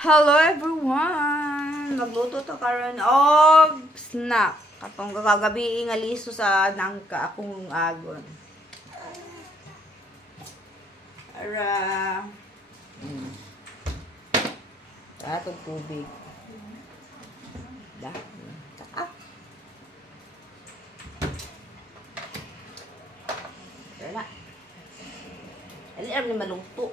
Hello everyone! Magluto to karon og snack. Katong kagabi nga liso sa nangka akong agon. Ara. Atong tubig. Da. Saka. Wala. Alam ni maluto.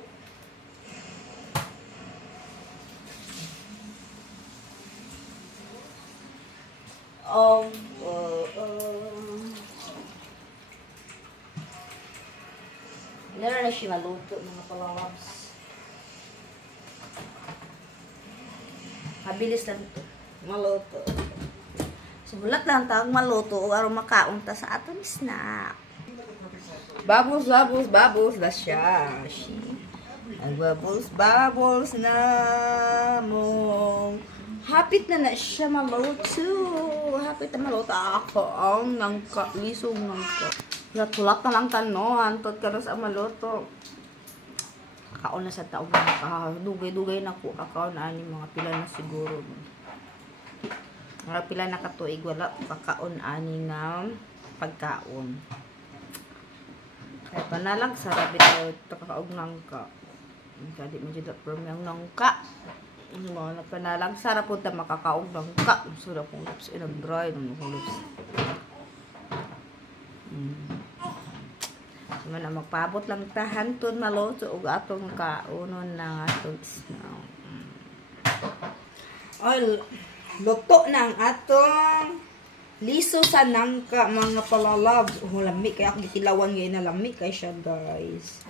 Meron na siya maluto, mga palawabs. Mabilis lang ito. Maluto. Subulat lang tawag maluto o araw makaon ta sa aton snack. Bubbles, bubbles, bubbles na siya. Ang bubbles, bubbles na mo. Hapit na siya maluto. Hapit na maluto ako. Ang nangka, lisong nangka. Tulak na lang tanon. Tot ka na sa maluto. Kakaon na sa taong nangka. Dugay-dugay na ko. Kakaon na ani mga pila na siguro. Mga pila na katuig. Wala kakaon ani nga pagkaon. Kaya pa na lang sarap ito. Kakaog nangka. Kadi mo dito from yung nangka. Mga panalang sarap po ta makakaong langka. Sarap kong lips inag-dry ng lips. So na magpabot lang tahan ton maluto ug atong kaunon na atong snack. Ay, luto na ang atong liso sa nangka mga palalab. Lami kaya ako gitilawan ngayon na lami kay siya guys.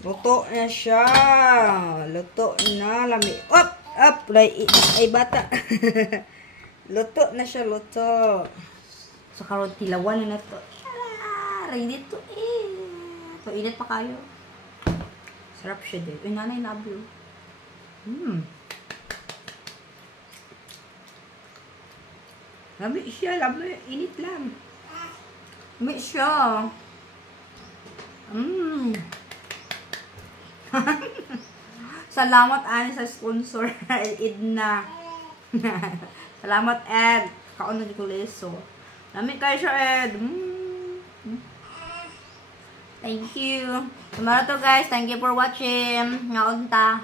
Luto na siya. Luto na. Lami. Up! Up! Ay, bata. Luto na siya. Luto. So, karon tilawan na to. Ready to eat. So, init pa kayo. Sarap siya din. Uy, nanay na blue. Lami siya. Lami. Init lang. Lami siya. Salamat ani sa sponsor Edna. Salamat Ed. Kaon na ko leso. Lami kay siya Ed. Thank you. Tomorrow to guys. Thank you for watching. Ngaon ta.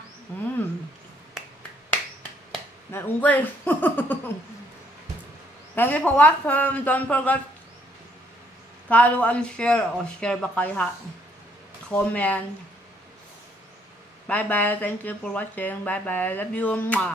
May unggoy. Thank you for watching. Don't forget follow and share. O share ba kayo ha? Comment. Bye bye. Thank you for watching. Bye bye. Love you.